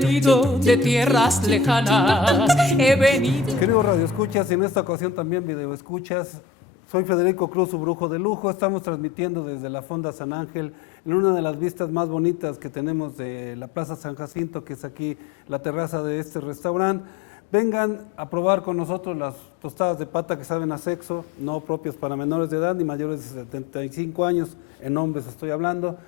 venido de tierras lejanas, he venido. Queridos radioescuchas y en esta ocasión también videoescuchas, soy Federico Cruz, su brujo de lujo. Estamos transmitiendo desde la Fonda San Ángel, en una de las vistas más bonitas que tenemos de la Plaza San Jacinto, que es aquí la terraza de este restaurante. Vengan a probar con nosotros las tostadas de pata que saben a sexo, no propias para menores de edad ni mayores de 75 años, en hombres estoy hablando.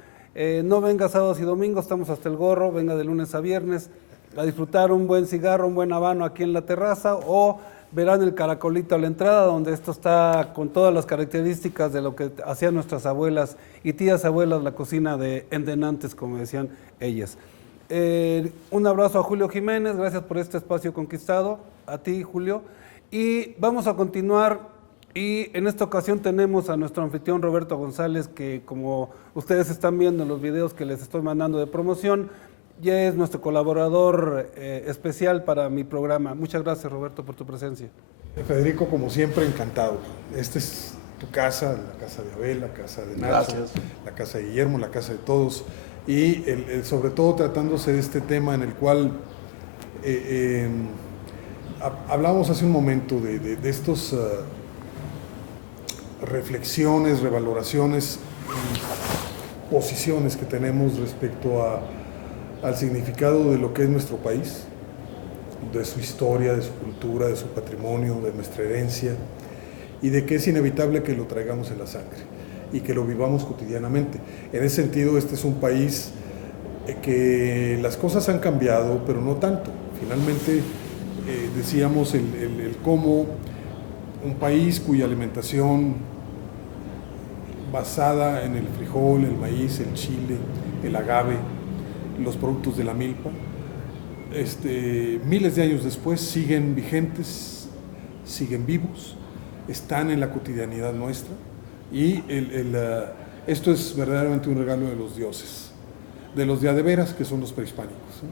No venga sábados y domingos, estamos hasta el gorro, venga de lunes a viernes a disfrutar un buen cigarro, un buen habano aquí en la terraza, o verán el caracolito a la entrada, donde esto está con todas las características de lo que hacían nuestras abuelas y tías abuelas, la cocina de endenantes, como decían ellas. Un abrazo a Julio Jiménez, gracias por este espacio conquistado, a ti Julio, y vamos a continuar, y en esta ocasión tenemos a nuestro anfitrión Roberto González, que como ustedes están viendo en los videos que les estoy mandando de promoción, ya es nuestro colaborador especial para mi programa. Muchas gracias, Roberto, por tu presencia. Federico, como siempre, encantado. Esta es tu casa, la casa de Abel, la casa de Nacho, la casa de Guillermo, la casa de todos. Y sobre todo tratándose de este tema en el cual hablábamos hace un momento de estos reflexiones, revaloraciones, posiciones que tenemos respecto al significado de lo que es nuestro país, de su historia, de su cultura, de su patrimonio, de nuestra herencia, y de que es inevitable que lo traigamos en la sangre y que lo vivamos cotidianamente. En ese sentido, este es un país que las cosas han cambiado, pero no tanto. Finalmente, decíamos el cómo un país cuya alimentación basada en el frijol, el maíz, el chile, el agave, los productos de la milpa, miles de años después siguen vigentes, siguen vivos, están en la cotidianidad nuestra, y esto es verdaderamente un regalo de los dioses, de los de a de veras, que son los prehispánicos.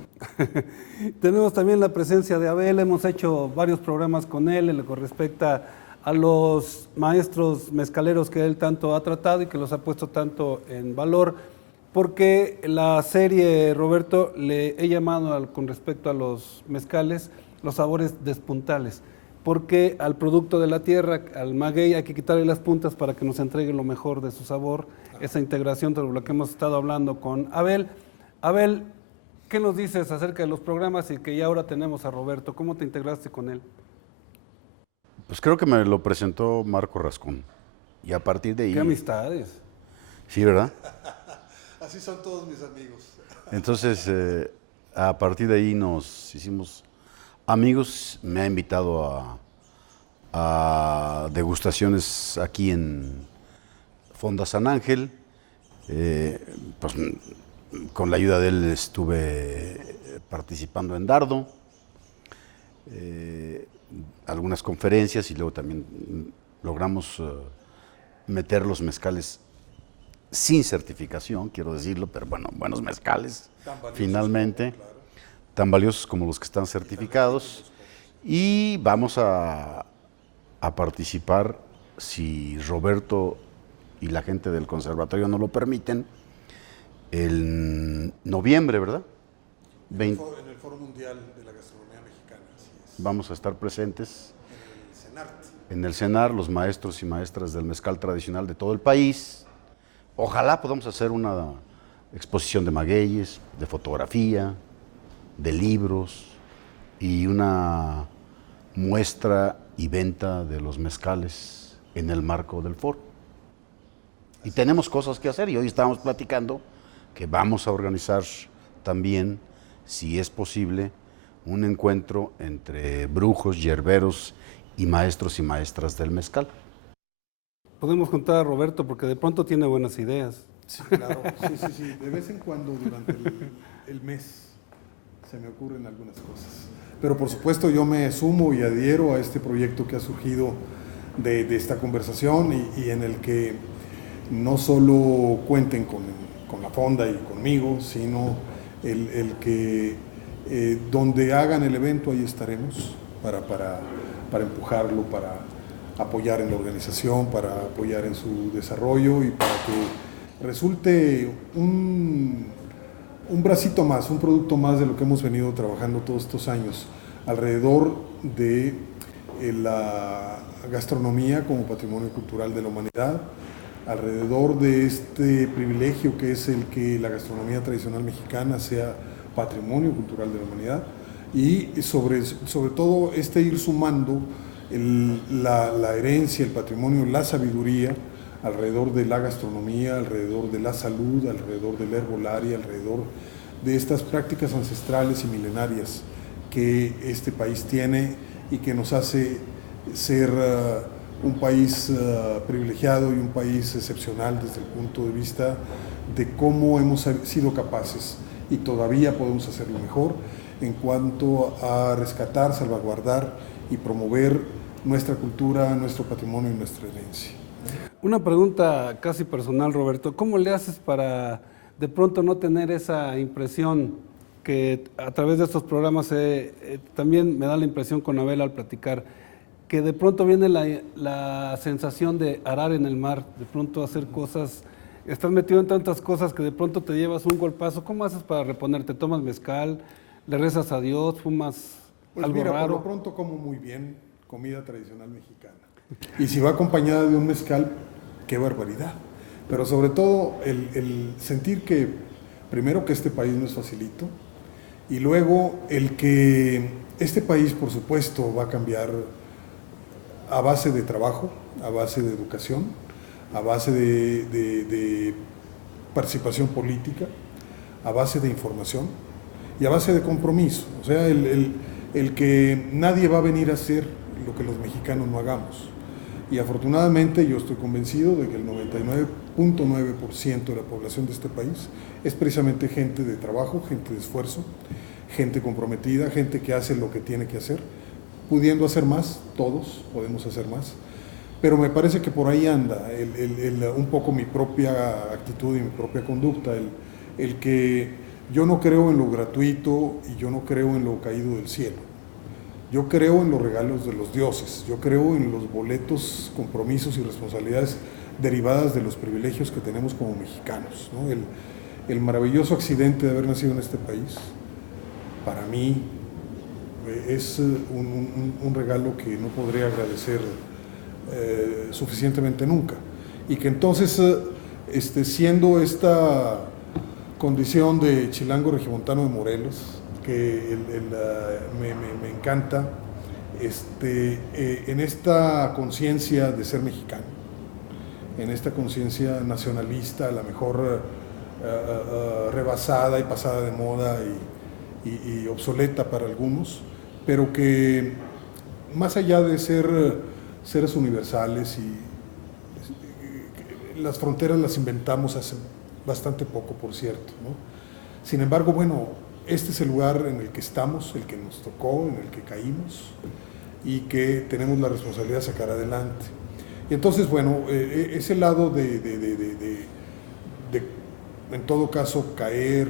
Tenemos también la presencia de Abel, hemos hecho varios programas con él en lo que respecta a los maestros mezcaleros que él tanto ha tratado y que los ha puesto tanto en valor, porque la serie, Roberto, le he llamado con respecto a los mezcales, los sabores despuntales, porque al producto de la tierra, al maguey, hay que quitarle las puntas para que nos entregue lo mejor de su sabor, esa integración de lo que hemos estado hablando con Abel. Abel, ¿qué nos dices acerca de los programas y que ya ahora tenemos a Roberto? ¿Cómo te integraste con él? Pues creo que me lo presentó Marco Rascón, y a partir de ahí... ¡Qué amistades! Sí, ¿verdad? Así son todos mis amigos. Entonces, a partir de ahí nos hicimos amigos. Me ha invitado a degustaciones aquí en Fonda San Ángel. Pues, con la ayuda de él estuve participando en Dardo, algunas conferencias, y luego también logramos meter los mezcales sin certificación, quiero decirlo, pero bueno, buenos mezcales, finalmente, claro, tan valiosos como los que están certificados, y vamos a participar, si Roberto y la gente del conservatorio no lo permiten, en noviembre, ¿verdad? En el Foro Mundial de la Gastronomía Mexicana, así es. Vamos a estar presentes en el CENART. En el CENAR, los maestros y maestras del mezcal tradicional de todo el país. Ojalá podamos hacer una exposición de magueyes, de fotografía, de libros, y una muestra y venta de los mezcales en el marco del foro. Y tenemos cosas que hacer, y hoy estábamos platicando que vamos a organizar también, si es posible, un encuentro entre brujos, hierberos y maestros y maestras del mezcal. Podemos contar a Roberto porque de pronto tiene buenas ideas. Sí, claro, sí. De vez en cuando durante el mes se me ocurren algunas cosas. Pero por supuesto yo me sumo y adhiero a este proyecto que ha surgido de esta conversación, y en el que no solo cuenten con la Fonda y conmigo, sino el que donde hagan el evento ahí estaremos para empujarlo, para apoyar en la organización, para apoyar en su desarrollo, y para que resulte un bracito más, un producto más de lo que hemos venido trabajando todos estos años alrededor de la gastronomía como patrimonio cultural de la humanidad, alrededor de este privilegio que es el que la gastronomía tradicional mexicana sea patrimonio cultural de la humanidad, y sobre todo ir sumando la herencia, el patrimonio, la sabiduría alrededor de la gastronomía, alrededor de la salud, alrededor de la herbolaria, alrededor de estas prácticas ancestrales y milenarias que este país tiene y que nos hace ser un país privilegiado y un país excepcional desde el punto de vista de cómo hemos sido capaces, y todavía podemos hacerlo mejor, en cuanto a rescatar, salvaguardar y promover nuestra cultura, nuestro patrimonio y nuestra herencia. Una pregunta casi personal, Roberto. ¿Cómo le haces para de pronto no tener esa impresión que a través de estos programas también me da la impresión con Abel al platicar, que de pronto viene la sensación de arar en el mar, de pronto hacer cosas, estás metido en tantas cosas que de pronto te llevas un golpazo? ¿Cómo haces para reponerte? ¿Tomas mezcal? ¿Le rezas a Dios? ¿Fumas algo mira, raro? Por lo pronto como muy bien comida tradicional mexicana. Y si va acompañada de un mezcal, qué barbaridad. Pero sobre todo el sentir que, primero, que este país no es facilito, y luego el que este país, por supuesto, va a cambiar a base de trabajo, a base de educación, a base de participación política, a base de información y a base de compromiso. O sea, el que nadie va a venir a hacer lo que los mexicanos no hagamos. Y afortunadamente yo estoy convencido de que el 99.9% de la población de este país es precisamente gente de trabajo, gente de esfuerzo, gente comprometida, gente que hace lo que tiene que hacer, pudiendo hacer más, todos podemos hacer más, pero me parece que por ahí anda un poco mi propia actitud y mi propia conducta, el que yo no creo en lo gratuito y yo no creo en lo caído del cielo. Yo creo en los regalos de los dioses, yo creo en los boletos, compromisos y responsabilidades derivadas de los privilegios que tenemos como mexicanos, ¿no? El maravilloso accidente de haber nacido en este país, para mí, es un regalo que no podré agradecer suficientemente nunca. Y que entonces, siendo esta condición de chilango regiomontano de Morelos, que me encanta, en esta conciencia de ser mexicano, en esta conciencia nacionalista, a lo mejor rebasada y pasada de moda y obsoleta para algunos, pero que más allá de ser seres universales, y las fronteras las inventamos hace bastante poco, por cierto, ¿no? Sin embargo, bueno, este es el lugar en el que estamos, el que nos tocó, en el que caímos y que tenemos la responsabilidad de sacar adelante. Y entonces, bueno, ese lado de en todo caso caer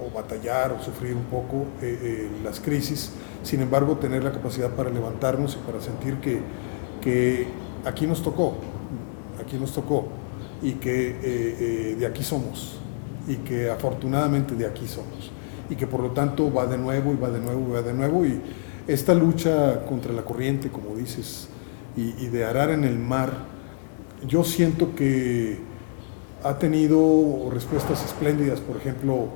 o batallar o sufrir un poco las crisis, sin embargo tener la capacidad para levantarnos y para sentir que aquí nos tocó y que de aquí somos, y que afortunadamente de aquí somos, y que por lo tanto va de nuevo y va de nuevo y va de nuevo, y esta lucha contra la corriente, como dices, y de arar en el mar, yo siento que ha tenido respuestas espléndidas. Por ejemplo,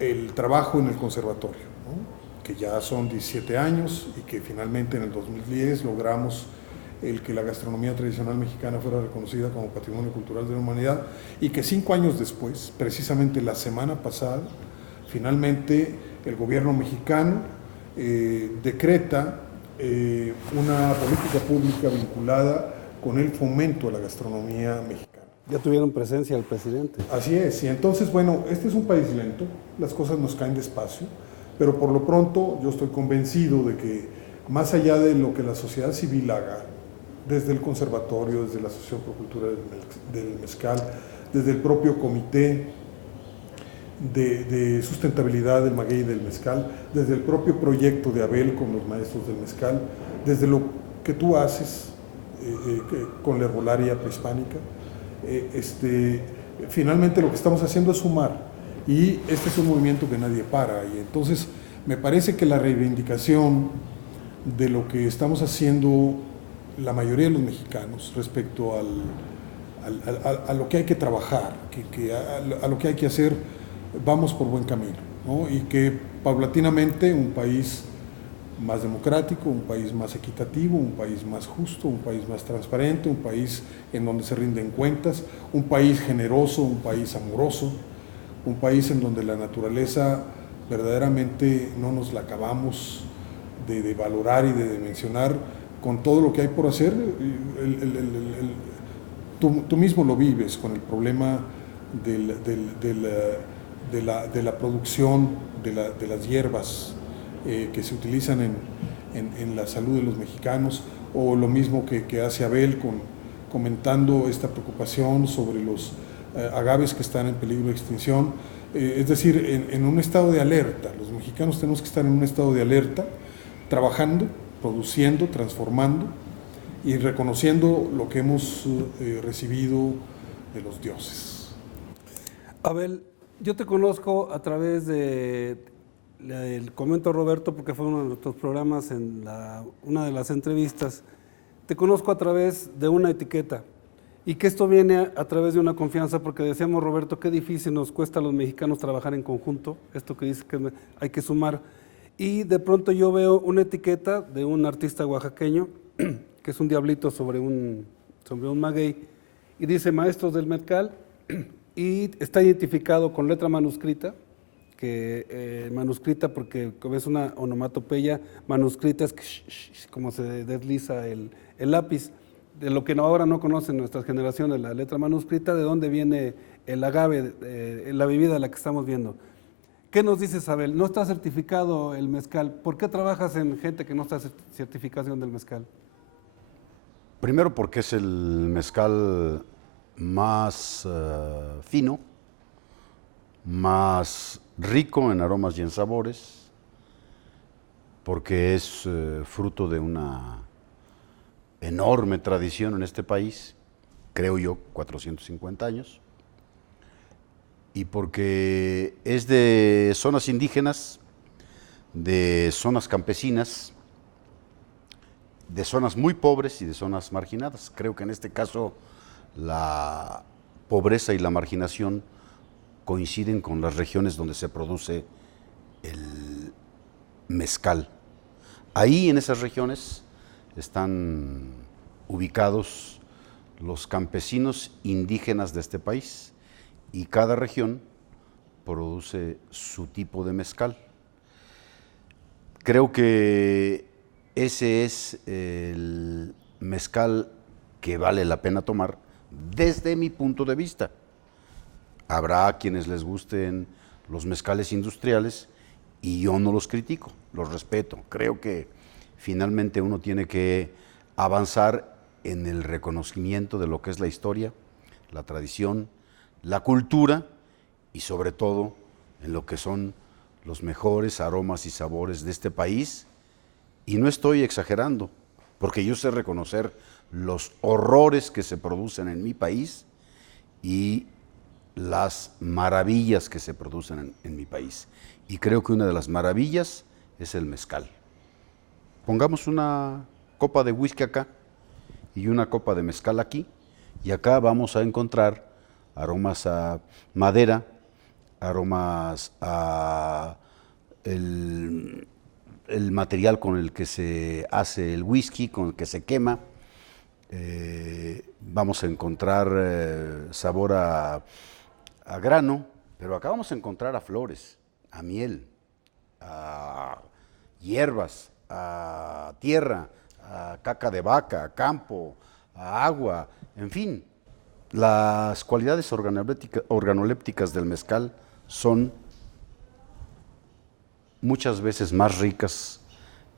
el trabajo en el conservatorio, ¿no? Que ya son 17 años y que finalmente en el 2010 logramos el que la gastronomía tradicional mexicana fuera reconocida como Patrimonio Cultural de la Humanidad, y que 5 años después, precisamente la semana pasada, finalmente el gobierno mexicano decreta una política pública vinculada con el fomento a la gastronomía mexicana. Ya tuvieron presencia el presidente. Así es, y entonces, bueno, este es un país lento, las cosas nos caen despacio, pero por lo pronto yo estoy convencido de que más allá de lo que la sociedad civil haga, desde el conservatorio, desde la Asociación Pro Cultura del Mezcal, desde el propio comité de sustentabilidad del maguey y del mezcal, desde el propio proyecto de Abel con los maestros del mezcal, desde lo que tú haces con la herbolaria prehispánica, finalmente lo que estamos haciendo es sumar, y este es un movimiento que nadie para, y entonces me parece que la reivindicación de lo que estamos haciendo la mayoría de los mexicanos respecto a lo que hay que trabajar, a lo que hay que hacer, vamos por buen camino, ¿no? Y que paulatinamente un país más democrático, un país más equitativo, un país más justo, un país más transparente, un país en donde se rinden cuentas, un país generoso, un país amoroso, un país en donde la naturaleza verdaderamente no nos la acabamos de valorar y de dimensionar con todo lo que hay por hacer. Tú mismo lo vives con el problema de la producción de las hierbas que se utilizan en la salud de los mexicanos, o lo mismo que hace Abel comentando esta preocupación sobre los agaves que están en peligro de extinción. Es decir, en un estado de alerta. Los mexicanos tenemos que estar en un estado de alerta, trabajando, produciendo, transformando y reconociendo lo que hemos recibido de los dioses. Abel, yo te conozco a través comento Roberto, porque fue uno de nuestros programas en una de las entrevistas. Te conozco a través de una etiqueta, y que esto viene a través de una confianza, porque decíamos, Roberto, qué difícil nos cuesta a los mexicanos trabajar en conjunto, esto que dice que hay que sumar, y de pronto yo veo una etiqueta de un artista oaxaqueño, que es un diablito sobre un maguey, y dice Maestros del Mezcal, y está identificado con letra manuscrita, manuscrita porque como es una onomatopeya, manuscrita es como se desliza el lápiz, de lo que ahora no conocen nuestras generaciones, la letra manuscrita, de dónde viene el agave, la bebida a la que estamos viendo. ¿Qué nos dices, Abel? No está certificado el mezcal. ¿Por qué trabajas en gente que no está certificación del mezcal? Primero porque es el mezcal más fino, más rico en aromas y en sabores, porque es fruto de una enorme tradición en este país, creo yo, 450 años, y porque es de zonas indígenas, de zonas campesinas, de zonas muy pobres y de zonas marginadas. Creo que en este caso la pobreza y la marginación coinciden con las regiones donde se produce el mezcal. Ahí, en esas regiones, están ubicados los campesinos indígenas de este país, y cada región produce su tipo de mezcal. Creo que ese es el mezcal que vale la pena tomar desde mi punto de vista. Habrá quienes les gusten los mezcales industriales y yo no los critico, los respeto. Creo que finalmente uno tiene que avanzar en el reconocimiento de lo que es la historia, la tradición, la cultura y sobre todo en lo que son los mejores aromas y sabores de este país. Y no estoy exagerando, porque yo sé reconocer los horrores que se producen en mi país y las maravillas que se producen en mi país. Y creo que una de las maravillas es el mezcal. Pongamos una copa de whisky acá y una copa de mezcal aquí, y acá vamos a encontrar aromas a madera, aromas a el material con el que se hace el whisky, con el que se quema. Vamos a encontrar sabor a grano, pero acá vamos a encontrar a flores, a miel, a hierbas, a tierra, a caca de vaca, a campo, a agua, en fin. Las cualidades organolépticas del mezcal son muchas veces más ricas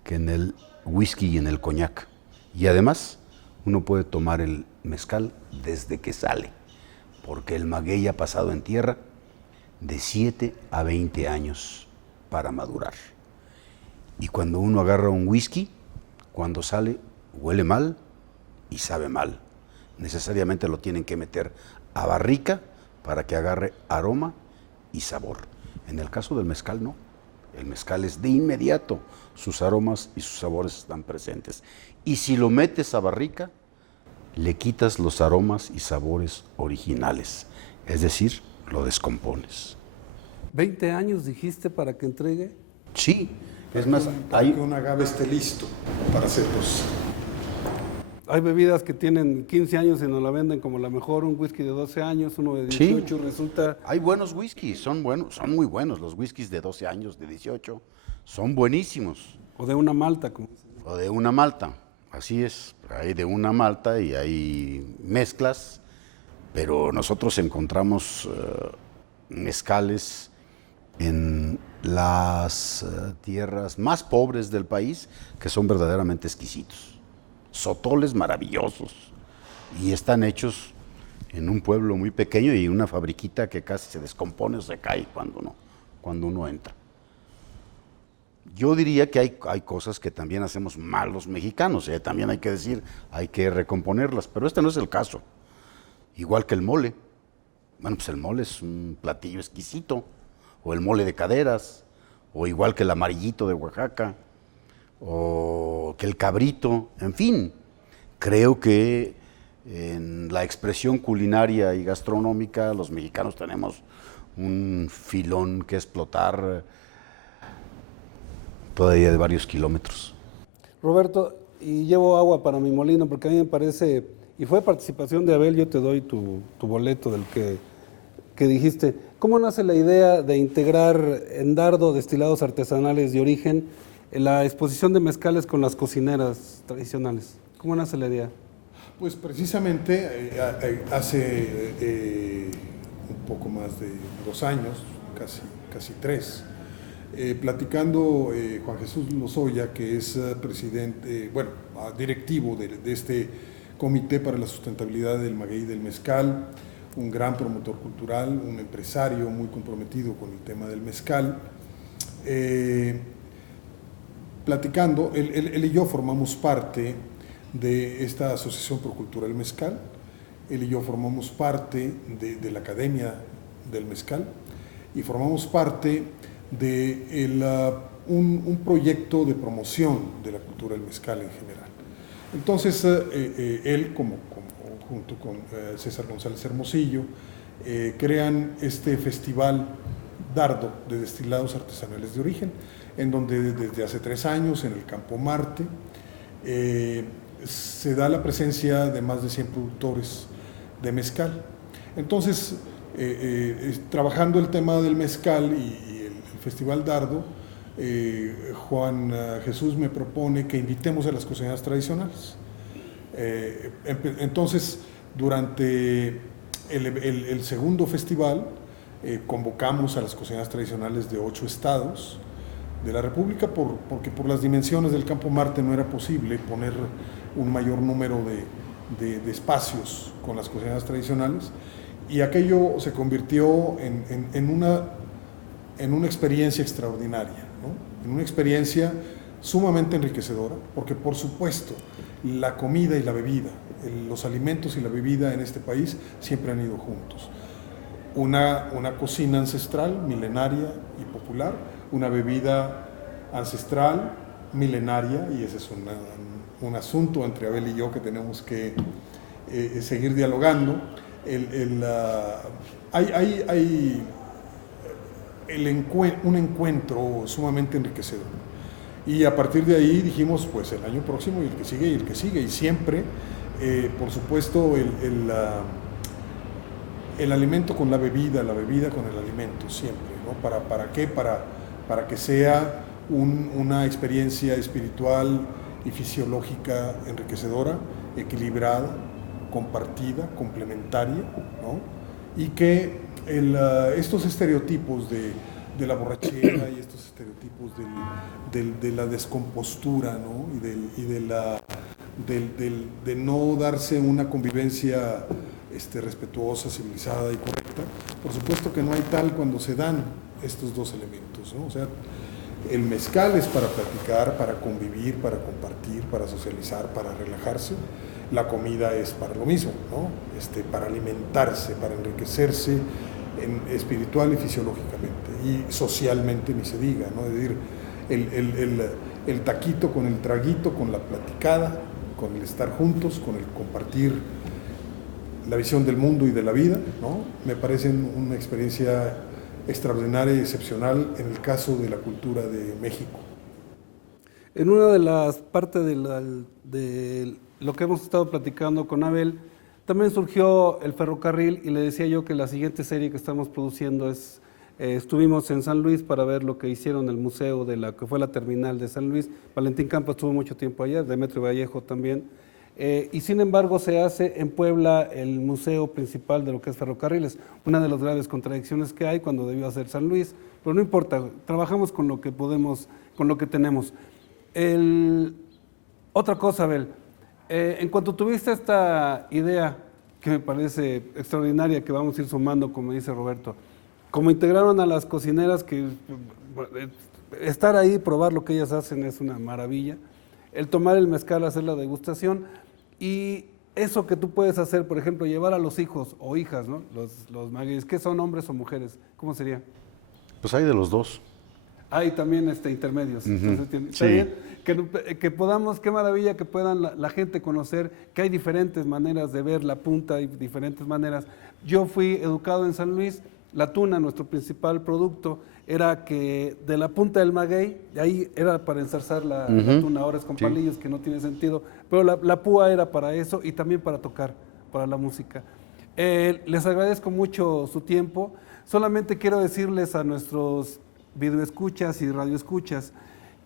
que en el whisky y en el coñac. Y además, uno puede tomar el mezcal desde que sale, porque el maguey ha pasado en tierra de 7 a 20 años para madurar. Y cuando uno agarra un whisky, cuando sale, huele mal y sabe mal. Necesariamente lo tienen que meter a barrica para que agarre aroma y sabor. En el caso del mezcal, no. El mezcal es de inmediato, sus aromas y sus sabores están presentes. Y si lo metes a barrica, le quitas los aromas y sabores originales, es decir, lo descompones. 20 años dijiste para que entregue. Sí, es más, Para que un agave esté listo para hacerlos. Hay bebidas que tienen 15 años y nos la venden como la mejor, un whisky de 12 años, uno de 18, resulta... hay buenos whiskies, son muy buenos. Los whiskies de 12 años, de 18, son buenísimos. O de una malta, como O de una malta, así es. Hay de una malta y hay mezclas, pero nosotros encontramos mezcales en las tierras más pobres del país que son verdaderamente exquisitos. Sotoles maravillosos y están hechos en un pueblo muy pequeño y en una fabriquita que casi se descompone o se cae cuando uno entra. Yo diría que hay cosas que también hacemos mal los mexicanos, también hay que decir, hay que recomponerlas, pero este no es el caso. Igual que el mole. Bueno, pues el mole es un platillo exquisito, o el mole de caderas, o igual que el amarillito de Oaxaca, o que el cabrito, en fin. Creo que en la expresión culinaria y gastronómica los mexicanos tenemos un filón que explotar todavía de varios kilómetros. Roberto, y llevo agua para mi molino porque a mí me parece, y fue participación de Abel, yo te doy tu boleto del que dijiste. ¿Cómo nace la idea de integrar en Dardo destilados artesanales de origen en la exposición de mezcales con las cocineras tradicionales? ¿Cómo nace la idea? Pues precisamente hace un poco más de 2 años, casi 3, platicando Juan Jesús Lozoya, que es presidente, directivo de este Comité para la Sustentabilidad del Maguey y del Mezcal, un gran promotor cultural, un empresario muy comprometido con el tema del mezcal. Platicando, él y yo formamos parte de esta Asociación Pro Cultura del Mezcal, él y yo formamos parte de la Academia del Mezcal y formamos parte de un proyecto de promoción de la cultura del mezcal en general. Entonces, él junto con César González Hermosillo, crean este festival Dardo de destilados artesanales de origen, en donde desde hace 3 años en el Campo Marte se da la presencia de más de 100 productores de mezcal. Entonces, trabajando el tema del mezcal y el Festival Dardo, Juan Jesús me propone que invitemos a las cocineras tradicionales. Entonces, durante el segundo festival, convocamos a las cocineras tradicionales de 8 estados de la República, porque por las dimensiones del Campo Marte no era posible poner un mayor número de espacios con las cocineras tradicionales, y aquello se convirtió en una experiencia extraordinaria, ¿no? En una experiencia sumamente enriquecedora, porque por supuesto la comida y la bebida, los alimentos y la bebida en este país siempre han ido juntos. Una cocina ancestral, milenaria y popular, una bebida ancestral, milenaria, y ese es un asunto entre Abel y yo que tenemos que seguir dialogando. Hay un encuentro sumamente enriquecedor. Y a partir de ahí dijimos, pues el año próximo y el que sigue y el que sigue, y siempre, por supuesto, el alimento con la bebida con el alimento, siempre, ¿no? ¿Para qué? Para que sea una experiencia espiritual y fisiológica enriquecedora, equilibrada, compartida, complementaria, ¿no? Y que estos estereotipos de la borrachera y estos estereotipos de la descompostura, ¿no? de no darse una convivencia respetuosa, civilizada y correcta. Por supuesto que no hay tal cuando se dan estos dos elementos, ¿no? O sea, el mezcal es para platicar, para convivir, para compartir, para socializar, para relajarse, la comida es para lo mismo, ¿no? Para alimentarse, para enriquecerse espiritual y fisiológicamente, y socialmente ni se diga, ¿no? Es decir, el taquito con el traguito, con la platicada, con el estar juntos, con el compartir la visión del mundo y de la vida, ¿no? Me parecen una experiencia extraordinaria y excepcional en el caso de la cultura de México. En una de las partes de lo que hemos estado platicando con Abel, también surgió el ferrocarril y le decía yo que la siguiente serie que estamos produciendo es, estuvimos en San Luis para ver lo que hicieron el museo de la que fue la terminal de San Luis. Valentín Campos estuvo mucho tiempo allá, Demetrio Vallejo también. Y sin embargo se hace en Puebla el museo principal de lo que es ferrocarriles, una de las graves contradicciones que hay cuando debió hacer San Luis, pero no importa, trabajamos con lo que podemos, con lo que tenemos. Otra cosa, Abel, en cuanto tuviste esta idea que me parece extraordinaria, que vamos a ir sumando, como dice Roberto, como integraron a las cocineras, que estar ahí, probar lo que ellas hacen es una maravilla, el tomar el mezcal, hacer la degustación, y eso que tú puedes hacer, por ejemplo, llevar a los hijos o hijas, ¿no? Los magueyes, ¿qué son, hombres o mujeres? ¿Cómo sería? Pues hay de los dos. Hay también intermedios. Entonces, está Sí. bien que podamos, qué maravilla que puedan la gente conocer que hay diferentes maneras de ver la punta y diferentes maneras. Yo fui educado en San Luis, la tuna, nuestro principal producto, era que de la punta del maguey, de ahí era para enzarzar la tuna, ahora es con Sí. palillos, que no tiene sentido, pero la púa era para eso y también para tocar, para la música. Les agradezco mucho su tiempo, solamente quiero decirles a nuestros videoescuchas y radioescuchas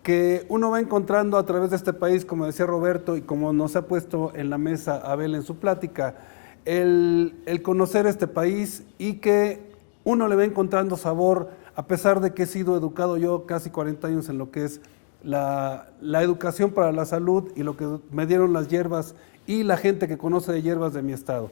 que uno va encontrando a través de este país, como decía Roberto, y como nos ha puesto en la mesa Abel en su plática, el conocer este país y que uno le va encontrando sabor, a pesar de que he sido educado yo casi 40 años en lo que es la educación para la salud y lo que me dieron las hierbas y la gente que conoce de hierbas de mi estado.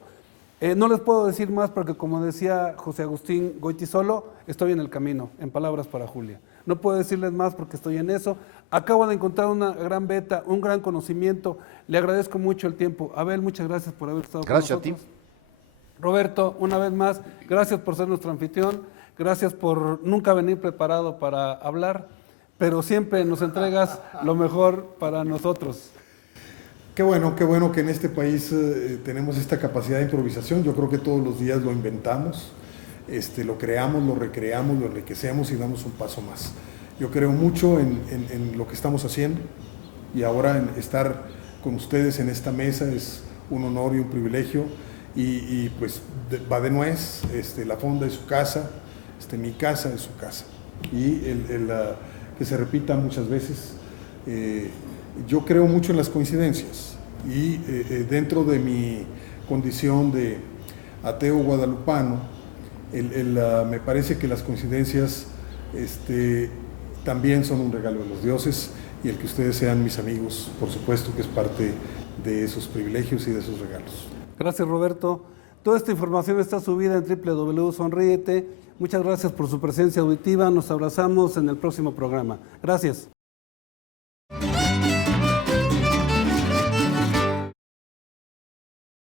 No les puedo decir más porque, como decía José Agustín Goitisolo, estoy en el camino, en palabras para Julia. No puedo decirles más porque estoy en eso. Acabo de encontrar una gran beta, un gran conocimiento. Le agradezco mucho el tiempo. Abel, muchas gracias por haber estado Gracias con nosotros. a ti. Roberto, una vez más, gracias por ser nuestro anfitrión. Gracias por nunca venir preparado para hablar, pero siempre nos entregas lo mejor para nosotros. Qué bueno que en este país tenemos esta capacidad de improvisación. Yo creo que todos los días lo inventamos, lo creamos, lo recreamos, lo enriquecemos y damos un paso más. Yo creo mucho en lo que estamos haciendo y ahora en estar con ustedes en esta mesa es un honor y un privilegio y pues va de nuez, la fonda es su casa, mi casa es su casa y que se repita muchas veces. Yo creo mucho en las coincidencias y dentro de mi condición de ateo guadalupano, me parece que las coincidencias también son un regalo de los dioses y el que ustedes sean mis amigos, por supuesto que es parte de esos privilegios y de esos regalos. Gracias, Roberto. Toda esta información está subida en www.sonríete. Muchas gracias por su presencia auditiva. Nos abrazamos en el próximo programa. Gracias.